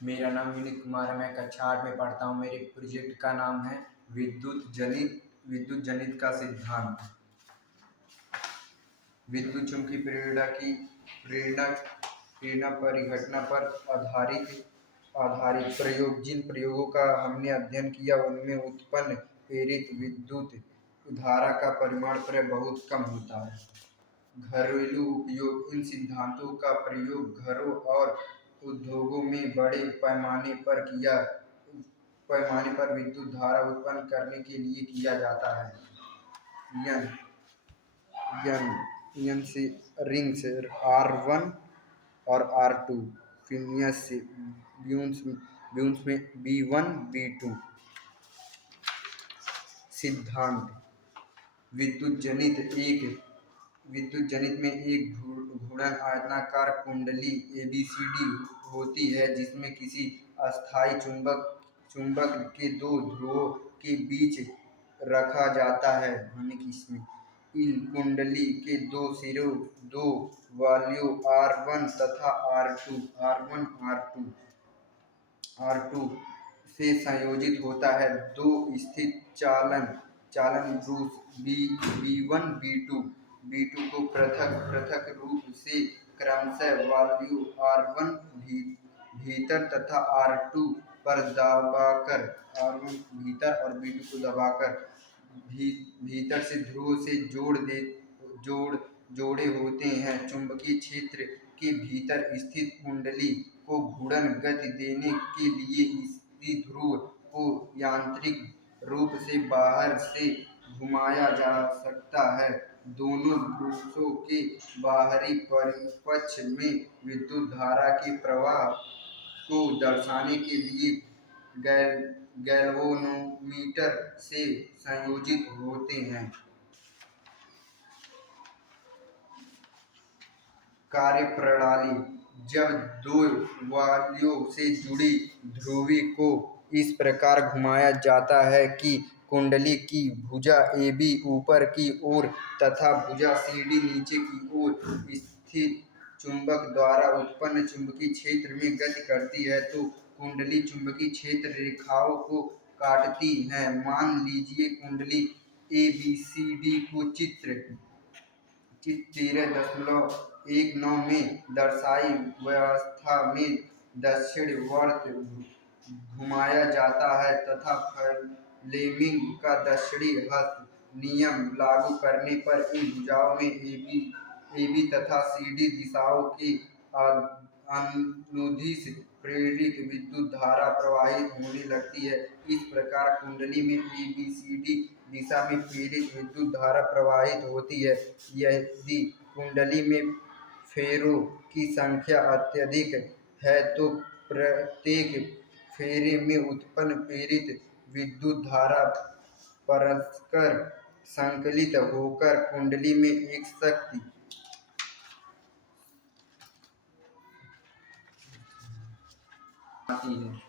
मेरा नाम विनीत कुमार है। मैं कक्षा 8 में पढ़ता हूँ। मेरे प्रोजेक्ट का नाम है विद्युत जनित का सिद्धांत। विद्युत चुम्बकीय प्रेरणा परिघटना पर आधारित प्रयोग। जिन प्रयोगों का हमने अध्ययन किया उनमें उत्पन्न प्रेरित विद्युत धारा का परिमाण प्राय बहुत कम होता है। घरेलू उपयोग। इन सिद्धांतों का प्रयोग घरों और उद्योगों में बड़े पैमाने पर विद्युत धारा उत्पन्न करने के लिए किया जाता है। यन से रिंग्स R1 और R2, फिनियस से ब्यून्स में B1 B2। सिद्धांत। विद्युत जनित में एक घूर्णन आयताकार कुंडली ABCD होती है जिसमें किसी अस्थायी चुंबक के दो ध्रुवों के बीच रखा जाता है। इन कुंडली के दो सिरों दो वाल्व R1 तथा R2 से संयोजित होता है। दो स्थिर चालन ब्रश B1 B2 को पृथक रूप से क्रमशः वाल्व R1 भीतर तथा R2 पर दबाकर भीतर और B2 को दबाकर भीतर से ध्रुव से जोड़े होते हैं। चुंबकीय क्षेत्र के भीतर स्थित कुंडली को घूर्णन गति देने के लिए इसी ध्रुव को यांत्रिक रूप से बाहर से घुमाया जा सकता है। दोनों ब्रशों के बाहरी परिपक्ष में विद्युत धारा के प्रवाह को दर्शाने के लिए गैल्वेनोमीटर से संयोजित होते हैं। कार्यप्रणाली। जब दो वाल्वों से जुड़ी ध्रुवी को इस प्रकार घुमाया जाता है कि कुंडली की भुजा AB ऊपर की ओर तथा भुजा CD नीचे की ओर स्थित चुंबक द्वारा उत्पन्न चुंबकीय क्षेत्र में गति करती है तो कुंडली चुंबकीय क्षेत्र रेखाओं को काटती है। मान लीजिए कुंडली ABCD को चित्र 13.19 में दर्शाई व्यवस्था में दक्षिणावर्त घुमाया जाता है तथा फ्लेमिंग का दक्षिणी हस्त नियम लागू करने पर इन भुजाओं में AB तथा CD दिशाओं के अनुदिश प्रेरित विद्युत धारा प्रवाहित होने लगती है। इस प्रकार कुंडली में ABCD दिशा में प्रेरित विद्युत धारा प्रवाहित होती है। यदि कुंडली में फेरों की संख्या अत्यधिक है तो प्रत्येक फेरे में उत्पन्न प्रेरित विद्युत धारा परस्पर संकलित होकर कुंडली में एक शक्ति आती है।